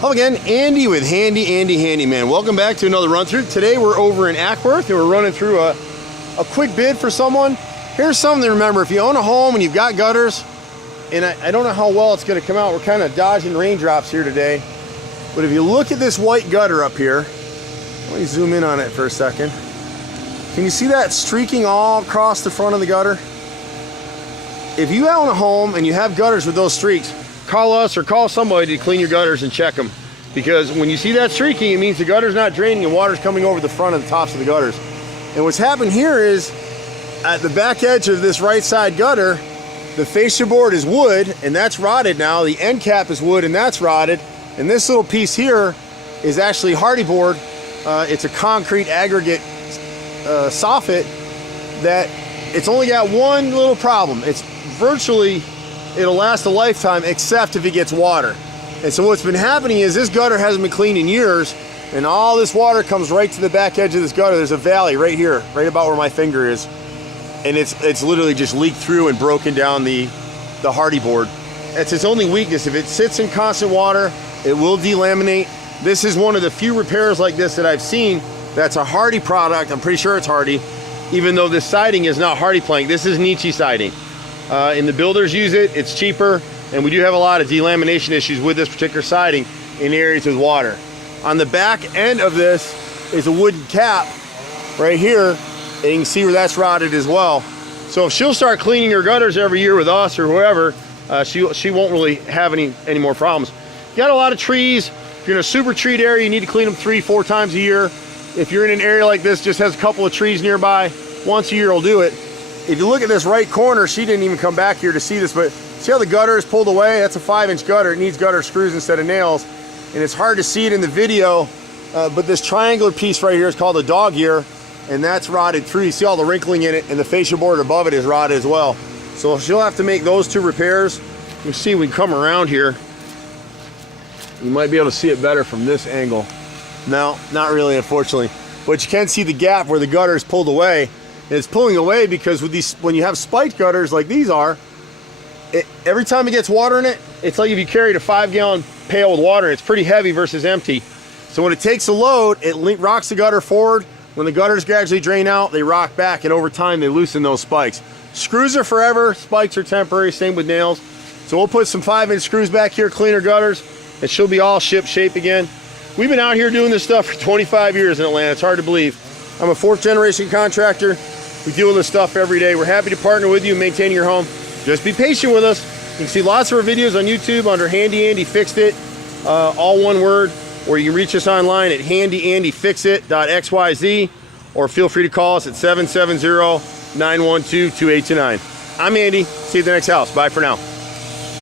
Hello again, Andy with Handyman. Welcome back to another run through. Today we're over in Acworth and we're running through a quick bid for someone. Here's something to remember. If you own a home and you've got gutters, and I don't know how well it's going to come out. We're kind of dodging raindrops here today. But if you look at this white gutter up here, let me zoom in on it for a second. Can you see that streaking all across the front of the gutter? If you own a home and you have gutters with those streaks, call us or call somebody to clean your gutters and check them. Because when you see that streaking, it means the gutter's not draining and water's coming over the front of the tops of the gutters. And what's happened here is, at the back edge of this right side gutter, the fascia board is wood and that's rotted now. The end cap is wood and that's rotted. And this little piece here is actually hardy board. It's a concrete aggregate soffit that it's only got one little problem. It's virtually, it'll last a lifetime except if it gets water. And so what's been happening is this gutter hasn't been cleaned in years and all this water comes right to the back edge of this gutter. There's a valley right here, right about where my finger is. And it's literally just leaked through and broken down the hardy board. It's its only weakness. If it sits in constant water, it will delaminate. This is one of the few repairs like this that I've seen that's a hardy product. I'm pretty sure it's hardy, even though this siding is not hardy plank. This is Nietzsche siding. And the builders use it, it's cheaper, and we do have a lot of delamination issues with this particular siding in areas with water. On the back end of this is a wooden cap right here, and you can see where that's rotted as well. So if she'll start cleaning her gutters every year with us or whoever, she won't really have any more problems. You got a lot of trees. If you're in a super treed area, you need to clean them 3-4 times a year. If you're in an area like this, just has a couple of trees nearby, once a year will do it. If you look at this right corner, she didn't even come back here to see this, but see how the gutter is pulled away? That's a 5-inch gutter. It needs gutter screws instead of nails. And it's hard to see it in the video, but this triangular piece right here is called a dog ear, and that's rotted through. You see all the wrinkling in it, and the fascia board above it is rotted as well. So she'll have to make those 2 repairs. You see, we can come around here. You might be able to see it better from this angle. No, not really, unfortunately. But you can see the gap where the gutter is pulled away. And it's pulling away because with these, when you have spiked gutters like these are, every time it gets water in it, it's like if you carried a 5-gallon pail with water. It's pretty heavy versus empty. So when it takes a load, it rocks the gutter forward. When the gutters gradually drain out, they rock back, and over time they loosen those spikes. Screws are forever, spikes are temporary, same with nails. So we'll put some 5-inch screws back here, clean her gutters, and she'll be all ship shape again. We've been out here doing this stuff for 25 years in Atlanta. It's hard to believe. I'm a 4th generation contractor. We deal with this stuff every day. We're happy to partner with you in maintaining your home. Just be patient with us. You can see lots of our videos on YouTube under Handy Andy Fixed It, all one word, or you can reach us online at handyandyfixit.xyz, or feel free to call us at 770-912-2829. I'm Andy. See you at the next house. Bye for now.